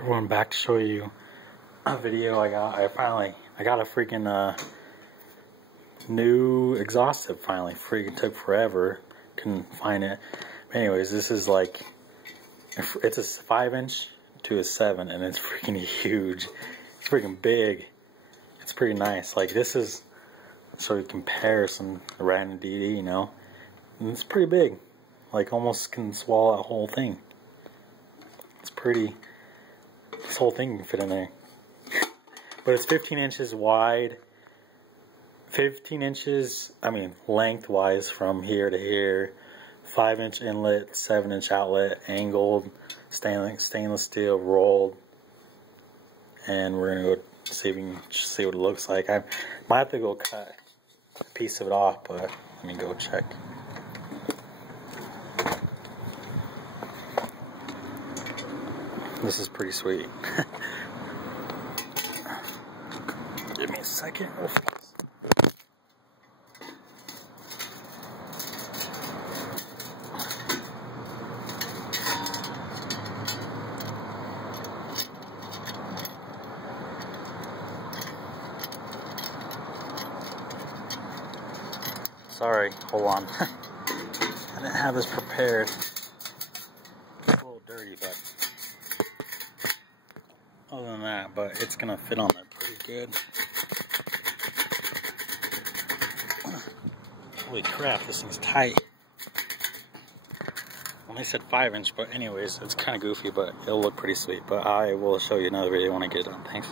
everyone, back to show you a video I got. I got a freaking new exhaust tip finally. Freaking took forever, couldn't find it. Anyways, this is like, it's a 5-inch to a 7, and it's freaking huge. It's freaking big. It's pretty nice. Like, this is so you compare some random DD, you know, and it's pretty big. Like, almost can swallow that whole thing. It's pretty. This whole thing can fit in there. But it's 15 inches wide. 15 inches, I mean, lengthwise from here to here. 5-inch inlet, 7-inch outlet, angled, stainless steel, rolled. And we're gonna go see if we can see what it looks like. I might have to go cut a piece of it off, but let me go check. This is pretty sweet. Give me a second. Sorry, hold on. I didn't have this prepared. It's a little dirty, but other than that, but it's gonna fit on there pretty good. Holy crap, this thing's tight. Well, they said 5-inch, but anyways, it's kind of goofy, but it'll look pretty sweet. But I will show you another video when I get it done. Thanks.